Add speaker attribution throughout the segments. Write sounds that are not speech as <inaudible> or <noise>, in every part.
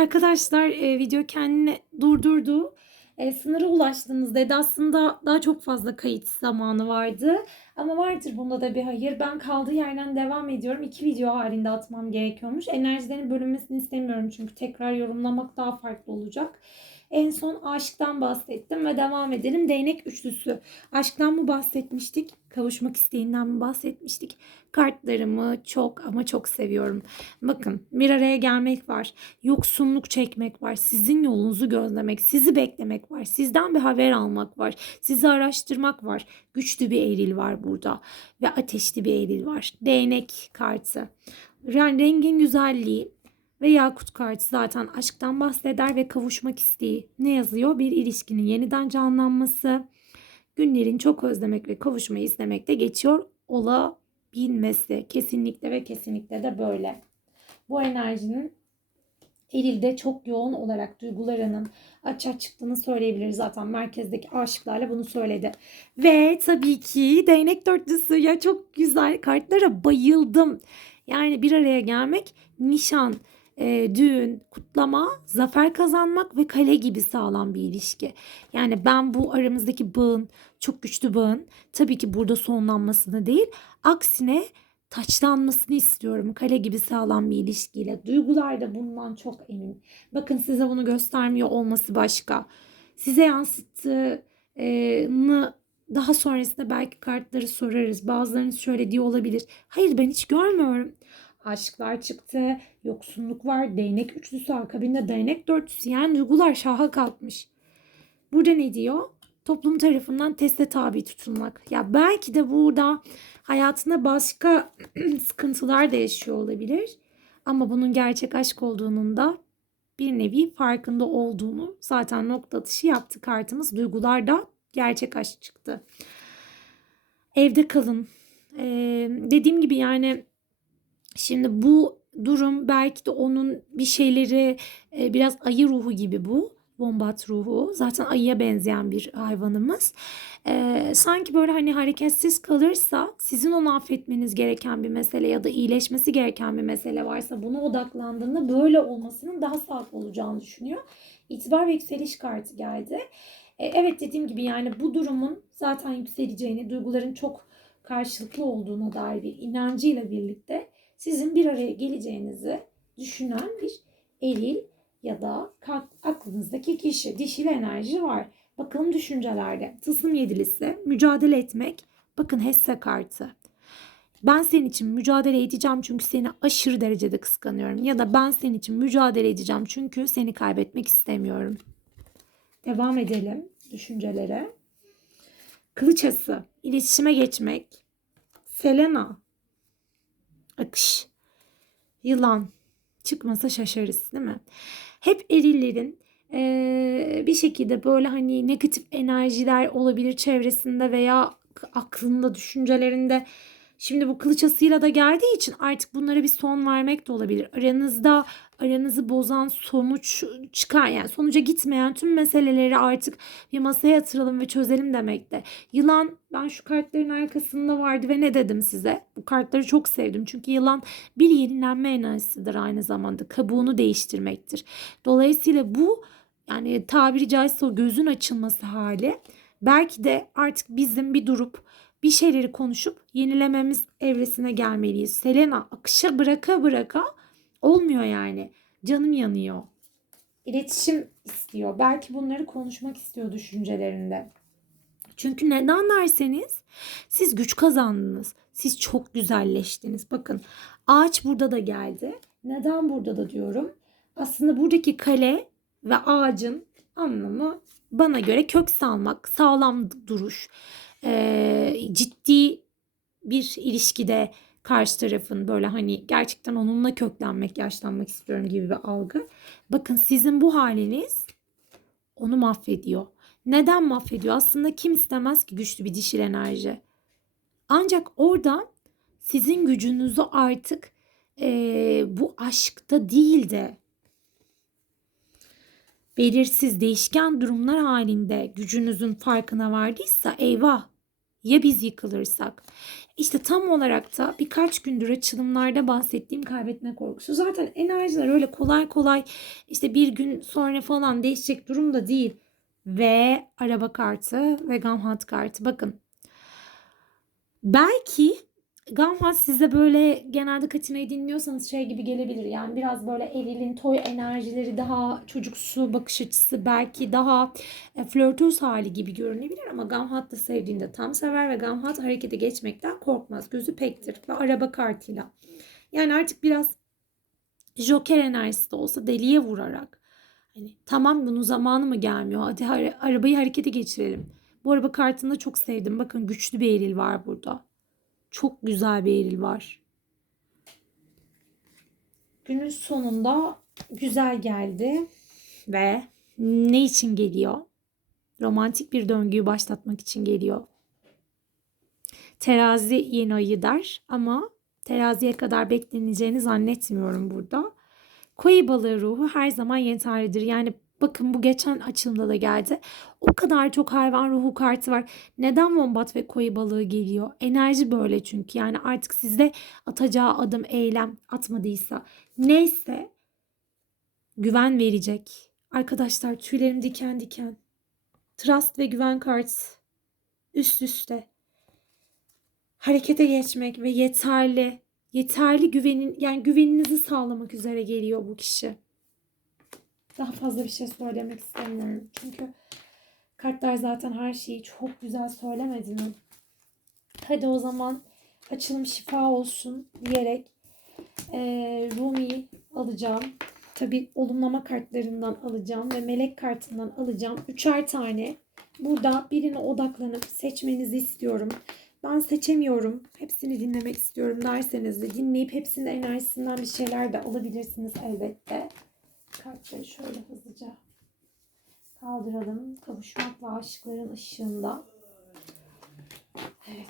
Speaker 1: Arkadaşlar e, video kendini durdurdu. E, sınıra ulaştınız dedi. Aslında daha çok fazla kayıt zamanı vardı. Ama vardır bunda da bir hayır. Ben kaldığı yerden devam ediyorum. İki video halinde atmam gerekiyormuş. Enerjilerin bölünmesini istemiyorum çünkü tekrar yorumlamak daha farklı olacak. En son aşktan bahsettim ve devam edelim. Değnek üçlüsü. Aşktan mı bahsetmiştik? Kavuşmak isteğinden mi bahsetmiştik? Kartlarımı çok ama çok seviyorum. Bakın bir araya gelmek var. Yoksunluk çekmek var. Sizin yolunuzu gözlemek, sizi beklemek var. Sizden bir haber almak var. Sizi araştırmak var. Güçlü bir eril var burada. Ve ateşli bir eril var. Değnek kartı. Yani rengin güzelliği ve yakut kartı zaten aşktan bahseder ve kavuşmak isteği. Ne yazıyor? Bir ilişkinin yeniden canlanması. Günlerin çok özlemek ve kavuşmayı istemekte geçiyor olabilmesi. Kesinlikle ve kesinlikle de böyle. Bu enerjinin Eril'de çok yoğun olarak duygularının açığa çıktığını söyleyebiliriz. Zaten merkezdeki aşıklarla bunu söyledi. Ve tabii ki değnek dörtlüsü ya çok güzel kartlara bayıldım. Yani bir araya gelmek nişan, e, düğün, kutlama, zafer kazanmak ve kale gibi sağlam bir ilişki. Yani ben bu aramızdaki bağın, çok güçlü bağın tabii ki burada sonlanmasını değil, aksine taçlanmasını istiyorum. Kale gibi sağlam bir ilişkiyle. Duygular da bundan çok emin. Bakın size bunu göstermiyor olması başka. Size yansıttığını daha sonrasında belki kartları sorarız. Bazılarınız şöyle diyor olabilir. Hayır ben hiç görmüyorum. Aşklar çıktı, yoksunluk var, değnek üçlüsü akabinde değnek dörtlüsü. Yani duygular şaha kalkmış. Burada ne diyor? Toplum tarafından teste tabi tutulmak. Ya belki de burada hayatında başka <clears throat> sıkıntılar da yaşıyor olabilir. Ama bunun gerçek aşk olduğunun da bir nevi farkında olduğunu zaten nokta atışı yaptı kartımız. Duygularda gerçek aşk çıktı. Evde kalın. Ee, dediğim gibi yani şimdi bu durum belki de onun bir şeyleri e, biraz ayı ruhu gibi bu. Bombat ruhu. Zaten ayıya benzeyen bir hayvanımız. Ee, sanki böyle hani hareketsiz kalırsa sizin onu affetmeniz gereken bir mesele ya da iyileşmesi gereken bir mesele varsa buna odaklandığında böyle olmasının daha sağlıklı olacağını düşünüyor. İtibar ve yükseliş kartı geldi. Ee, evet dediğim gibi yani bu durumun zaten yükseleceğini, duyguların çok karşılıklı olduğuna dair bir inancıyla birlikte sizin bir araya geleceğinizi düşünen bir eril ya da aklınızdaki kişi, dişil enerji var. Bakalım düşüncelerde. Tılsım yedilisi, mücadele etmek. Bakın Hesse kartı. Ben senin için mücadele edeceğim çünkü seni aşırı derecede kıskanıyorum. Ya da ben senin için mücadele edeceğim çünkü seni kaybetmek istemiyorum. Devam edelim düşüncelere. Kılıçası, iletişime geçmek. Selena, akış, yılan, çıkmasa şaşarız değil mi? Hep erillerin e, bir şekilde böyle hani negatif enerjiler olabilir çevresinde veya aklında, düşüncelerinde. Şimdi bu kılıç asıyla da geldiği için artık bunlara bir son vermek de olabilir. Aranızda aranızı bozan sonuç çıkar yani sonuca gitmeyen tüm meseleleri artık bir masaya yatıralım ve çözelim demekte. Yılan ben şu kartların arkasında vardı ve ne dedim size? Bu kartları çok sevdim çünkü yılan bir yenilenme enerjisidir aynı zamanda kabuğunu değiştirmektir. Dolayısıyla bu yani tabiri caizse o gözün açılması hali belki de artık bizim bir durup bir şeyleri konuşup yenilememiz evresine gelmeliyiz. Selena akışa bıraka bıraka olmuyor yani. Canım yanıyor. İletişim istiyor. Belki bunları konuşmak istiyor düşüncelerinde. Çünkü neden derseniz siz güç kazandınız. Siz çok güzelleştiniz. Bakın ağaç burada da geldi. Neden burada da diyorum? Aslında buradaki kale ve ağacın anlamı bana göre kök salmak, sağlam duruş, e, ciddi bir ilişkide karşı tarafın böyle hani gerçekten onunla köklenmek, yaşlanmak istiyorum gibi bir algı. Bakın sizin bu haliniz onu mahvediyor. Neden mahvediyor? Aslında kim istemez ki güçlü bir dişil enerji. Ancak orada sizin gücünüzü artık e, bu aşkta değil de belirsiz değişken durumlar halinde gücünüzün farkına vardıysa eyvah Ya biz yıkılırsak? İşte tam olarak da birkaç gündür açılımlarda bahsettiğim kaybetme korkusu. Zaten enerjiler öyle kolay kolay işte bir gün sonra falan değişecek durumda değil. Ve araba kartı ve Gamhat kartı. Bakın. Belki Gamhat size böyle genelde Katina'yı dinliyorsanız şey gibi gelebilir. Yani biraz böyle Eril'in toy enerjileri daha çocuksu bakış açısı belki daha e, flörtöz hali gibi görünebilir ama Gamhat da sevdiğinde tam sever ve Gamhat harekete geçmekten korkmaz. Gözü pektir ve araba kartıyla. Yani artık biraz Joker enerjisi de olsa deliye vurarak hani tamam bunun zamanı mı gelmiyor? Hadi ara- arabayı harekete geçirelim. Bu araba kartını da çok sevdim. Bakın güçlü bir eril var burada. Çok güzel bir eril var. Günün sonunda güzel geldi ve ne için geliyor? Romantik bir döngüyü başlatmak için geliyor. Terazi yeni ayı der ama teraziye kadar bekleneceğini zannetmiyorum burada. Koyu balığı ruhu her zaman yeterlidir. Yani bakın bu geçen açılımda da geldi. O kadar çok hayvan ruhu kartı var. Neden wombat ve koyu balığı geliyor? Enerji böyle çünkü. Yani artık sizde atacağı adım, eylem atmadıysa neyse güven verecek. Arkadaşlar tüylerim diken diken. Trust ve güven kartı üst üste. Harekete geçmek ve yeterli, yeterli güvenin yani güveninizi sağlamak üzere geliyor bu kişi. Daha fazla bir şey söylemek istemiyorum. Çünkü kartlar zaten her şeyi çok güzel söylemedi mi? Hadi o zaman açılım şifa olsun diyerek eee Rumi'yi alacağım. Tabi olumlama kartlarından alacağım ve melek kartından alacağım. Üçer tane. Burada birine odaklanıp seçmenizi istiyorum. Ben seçemiyorum. Hepsini dinlemek istiyorum derseniz de dinleyip hepsinin enerjisinden bir şeyler de alabilirsiniz elbette. Kartları şöyle hızlıca kaldıralım. Kavuşmakla aşkların ışığında. Evet.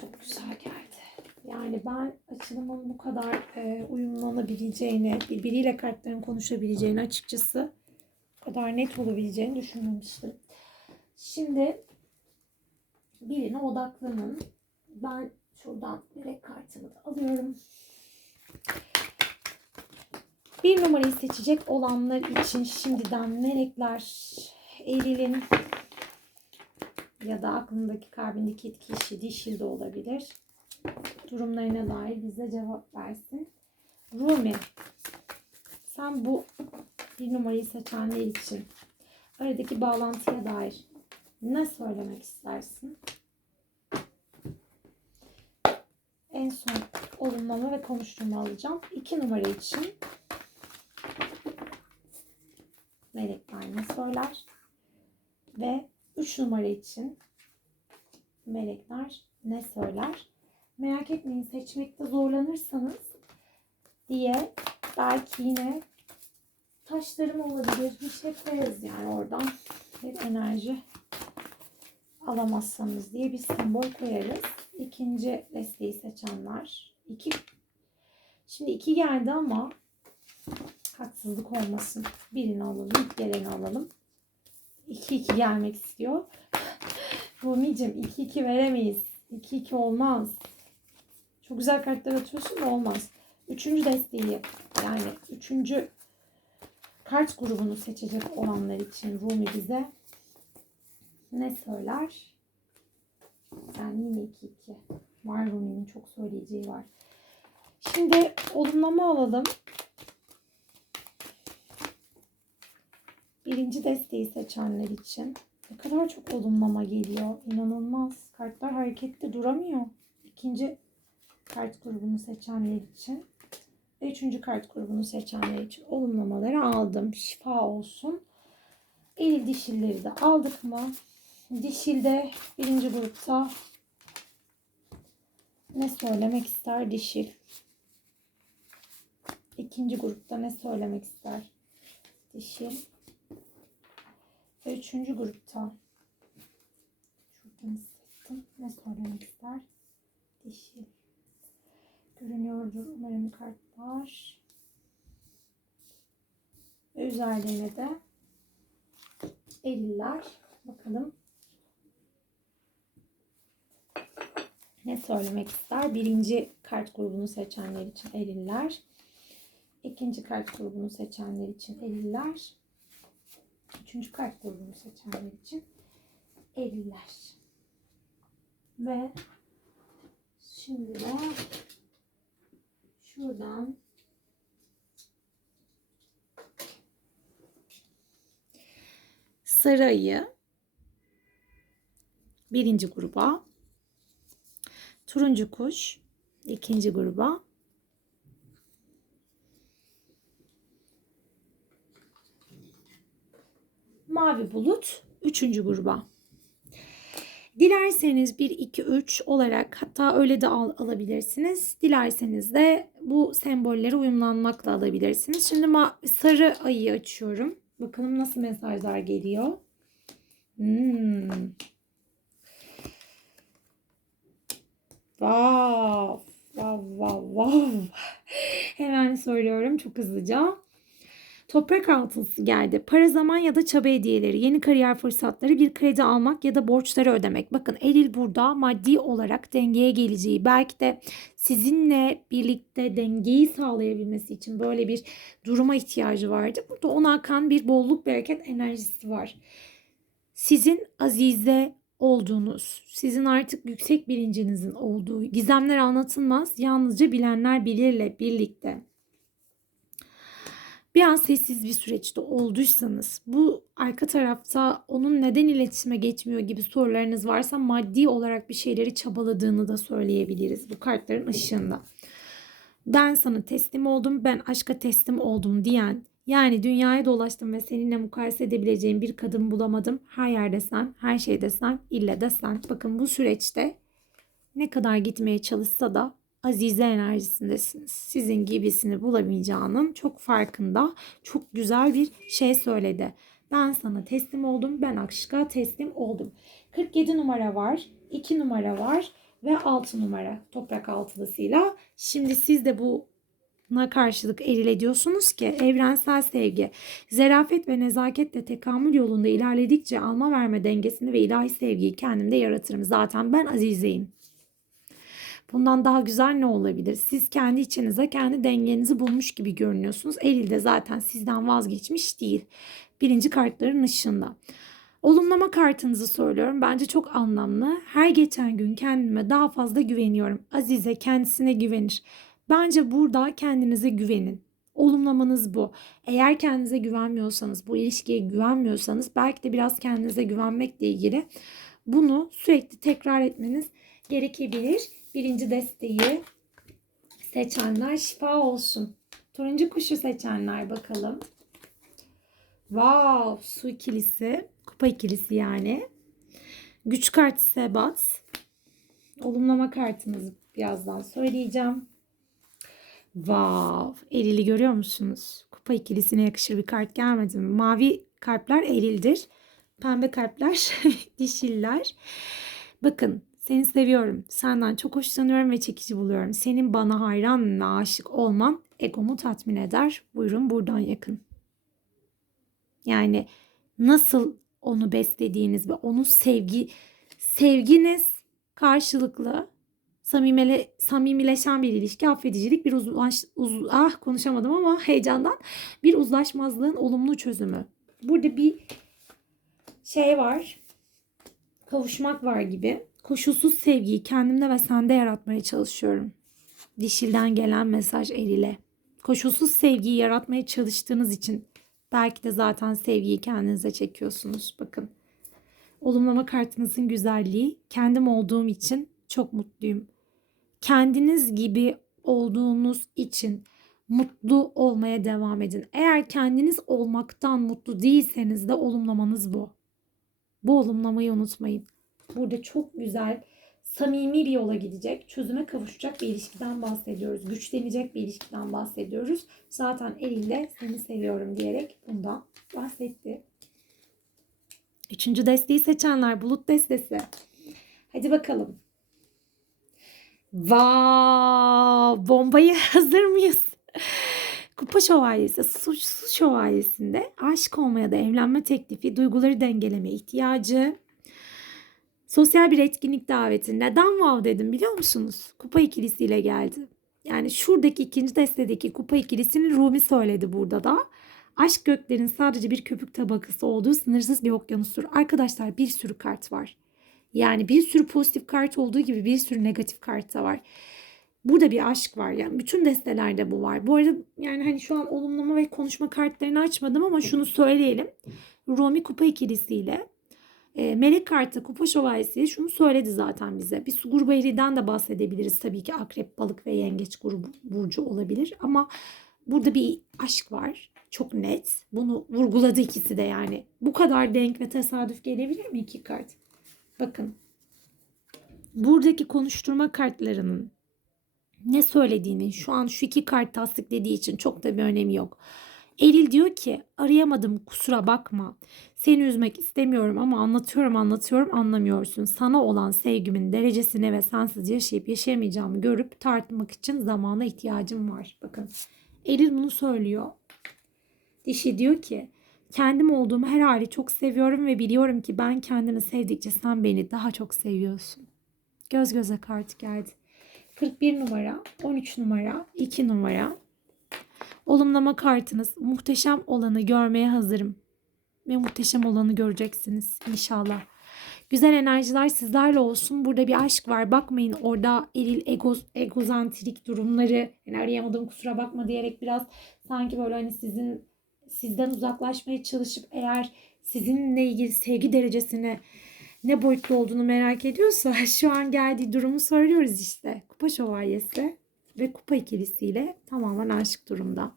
Speaker 1: Çok güzel geldi. Yani ben açılımın bu kadar e, uyumlanabileceğini, birbiriyle kartların konuşabileceğini açıkçası bu kadar net olabileceğini düşünmemiştim. Şimdi birine odaklanın. Ben şuradan direkt kartımı da alıyorum. Bir numarayı seçecek olanlar için şimdiden melekler Eril'in ya da aklındaki kalbindeki kişi dişil de olabilir. Durumlarına dair bize cevap versin. Rumi sen bu bir numarayı seçenler için aradaki bağlantıya dair ne söylemek istersin? En son olumlama ve konuşturma alacağım. İki numara için melekler ne söyler? Ve üç numara için melekler ne söyler? Merak etmeyin seçmekte zorlanırsanız diye belki yine taşlarım olabilir. Bir şey koyarız yani oradan bir enerji alamazsanız diye bir sembol koyarız. İkinci desteği seçenler. iki Şimdi iki geldi ama haksızlık olmasın. Birini alalım, geleni alalım. 2-2 gelmek istiyor. <laughs> Rumi'cim 2-2 veremeyiz. 2-2 olmaz. Çok güzel kartlar atıyorsun da olmaz. Üçüncü desteği yani üçüncü kart grubunu seçecek olanlar için Rumi bize ne söyler? Yani yine 2-2. Var Rumi'nin çok söyleyeceği var. Şimdi olumlama alalım. Birinci desteği seçenler için. Ne kadar çok olumlama geliyor. İnanılmaz. Kartlar harekette duramıyor. İkinci kart grubunu seçenler için. Ve üçüncü kart grubunu seçenler için olumlamaları aldım. Şifa olsun. El dişilleri de aldık mı? Dişilde birinci grupta ne söylemek ister dişil? İkinci grupta ne söylemek ister? Dişil. Ve üçüncü grupta şuradan hissettim. Ne söylemek ister? Dişil. Görünüyordur umarım kartlar. Ve üzerlerine de eller. Bakalım ne söylemek ister? Birinci kart grubunu seçenler için eriller. İkinci kart grubunu seçenler için eriller. Üçüncü kart grubunu seçenler için eriller. Ve şimdi de şuradan sarı ayı birinci gruba, turuncu kuş ikinci gruba, mavi bulut üçüncü gruba. Dilerseniz 1, 2, 3 olarak hatta öyle de al, alabilirsiniz. Dilerseniz de bu sembollere uyumlanmakla alabilirsiniz. Şimdi ma- sarı ayıyı açıyorum. Bakalım nasıl mesajlar geliyor. Hmm. Wow. Wow, wow, wow. Hemen söylüyorum çok hızlıca. Toprak altılısı geldi. Para zaman ya da çaba hediyeleri, yeni kariyer fırsatları, bir kredi almak ya da borçları ödemek. Bakın Eril burada maddi olarak dengeye geleceği, belki de sizinle birlikte dengeyi sağlayabilmesi için böyle bir duruma ihtiyacı vardı. Burada ona akan bir bolluk bereket enerjisi var. Sizin azize olduğunuz, sizin artık yüksek bilincinizin olduğu, gizemler anlatılmaz, yalnızca bilenler bilirle birlikte biraz sessiz bir süreçte olduysanız bu arka tarafta onun neden iletişime geçmiyor gibi sorularınız varsa maddi olarak bir şeyleri çabaladığını da söyleyebiliriz bu kartların ışığında. Ben sana teslim oldum, ben aşka teslim oldum diyen yani dünyaya dolaştım ve seninle mukayese edebileceğim bir kadın bulamadım. Her yerde sen, her şeyde sen, ille de sen. Bakın bu süreçte ne kadar gitmeye çalışsa da azize enerjisindesiniz. Sizin gibisini bulamayacağının çok farkında. Çok güzel bir şey söyledi. Ben sana teslim oldum. Ben aşka teslim oldum. 47 numara var. 2 numara var. Ve 6 numara toprak altılısıyla. Şimdi siz de bu na karşılık eril ediyorsunuz ki evrensel sevgi, zerafet ve nezaketle tekamül yolunda ilerledikçe alma verme dengesini ve ilahi sevgiyi kendimde yaratırım. Zaten ben azizeyim. Bundan daha güzel ne olabilir? Siz kendi içinize kendi dengenizi bulmuş gibi görünüyorsunuz. Eril de zaten sizden vazgeçmiş değil. Birinci kartların ışığında. Olumlama kartınızı söylüyorum. Bence çok anlamlı. Her geçen gün kendime daha fazla güveniyorum. Azize kendisine güvenir. Bence burada kendinize güvenin. Olumlamanız bu. Eğer kendinize güvenmiyorsanız, bu ilişkiye güvenmiyorsanız belki de biraz kendinize güvenmekle ilgili bunu sürekli tekrar etmeniz gerekebilir. Birinci desteği seçenler şifa olsun. Turuncu kuşu seçenler bakalım. Wow, su ikilisi, kupa ikilisi yani. Güç kartı sebat. Olumlama kartınızı birazdan söyleyeceğim. Wow, erili görüyor musunuz? Kupa ikilisine yakışır bir kart gelmedi mi? Mavi kalpler erildir. Pembe kalpler <laughs> dişiller. Bakın seni seviyorum. Senden çok hoşlanıyorum ve çekici buluyorum. Senin bana hayran ve aşık olman egomu tatmin eder. Buyurun buradan yakın. Yani nasıl onu beslediğiniz ve onu sevgi sevginiz karşılıklı samimile, samimileşen bir ilişki, affedicilik, bir uzlaş, uz, ah konuşamadım ama heyecandan bir uzlaşmazlığın olumlu çözümü. Burada bir şey var. Kavuşmak var gibi. Koşulsuz sevgiyi kendimde ve sende yaratmaya çalışıyorum. Dişilden gelen mesaj erile. Koşulsuz sevgiyi yaratmaya çalıştığınız için belki de zaten sevgiyi kendinize çekiyorsunuz. Bakın. Olumlama kartınızın güzelliği kendim olduğum için çok mutluyum. Kendiniz gibi olduğunuz için mutlu olmaya devam edin. Eğer kendiniz olmaktan mutlu değilseniz de olumlamanız bu. Bu olumlamayı unutmayın. Burada çok güzel, samimi bir yola gidecek, çözüme kavuşacak bir ilişkiden bahsediyoruz. Güçlenecek bir ilişkiden bahsediyoruz. Zaten elinde seni seviyorum diyerek bundan bahsetti. Üçüncü desteği seçenler bulut destesi. Hadi bakalım. Vav, bombayı <laughs> hazır mıyız? Kupa şövalyesi, su, su şövalyesinde aşık olmaya da evlenme teklifi, duyguları dengeleme ihtiyacı, Sosyal bir etkinlik daveti. Neden wow dedim biliyor musunuz? Kupa ikilisiyle geldi. Yani şuradaki ikinci destedeki kupa ikilisini Rumi söyledi burada da. Aşk göklerin sadece bir köpük tabakası olduğu sınırsız bir okyanustur. Arkadaşlar bir sürü kart var. Yani bir sürü pozitif kart olduğu gibi bir sürü negatif kart da var. Burada bir aşk var yani bütün destelerde bu var. Bu arada yani hani şu an olumlama ve konuşma kartlarını açmadım ama şunu söyleyelim. Romi kupa ikilisiyle e, melek kartı kupa şövalyesi şunu söyledi zaten bize. Bir grubu eriden de bahsedebiliriz. Tabii ki akrep, balık ve yengeç grubu burcu olabilir. Ama burada bir aşk var. Çok net. Bunu vurguladı ikisi de yani. Bu kadar denk ve tesadüf gelebilir mi iki kart? Bakın. Buradaki konuşturma kartlarının ne söylediğini şu an şu iki kart tasdiklediği için çok da bir önemi yok. Eril diyor ki arayamadım kusura bakma. Seni üzmek istemiyorum ama anlatıyorum anlatıyorum anlamıyorsun. Sana olan sevgimin derecesine ve sensiz yaşayıp yaşayamayacağımı görüp tartmak için zamana ihtiyacım var. Bakın Eril bunu söylüyor. Dişi diyor ki kendim olduğum her hali çok seviyorum ve biliyorum ki ben kendimi sevdikçe sen beni daha çok seviyorsun. Göz göze kart geldi. 41 numara, 13 numara, 2 numara. Olumlama kartınız muhteşem olanı görmeye hazırım. Ve muhteşem olanı göreceksiniz inşallah. Güzel enerjiler sizlerle olsun. Burada bir aşk var. Bakmayın orada eril egoz, egozantrik durumları. Yani arayamadım kusura bakma diyerek biraz sanki böyle hani sizin sizden uzaklaşmaya çalışıp eğer sizinle ilgili sevgi derecesine ne boyutlu olduğunu merak ediyorsa <laughs> şu an geldiği durumu söylüyoruz işte. Kupa şövalyesi ve kupa ikilisiyle tamamen aşık durumda.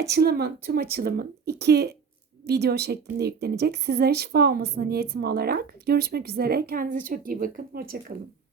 Speaker 1: Açılımın, tüm açılımın iki video şeklinde yüklenecek. Sizlere şifa olmasına niyetim olarak. Görüşmek üzere. Kendinize çok iyi bakın. Hoşçakalın.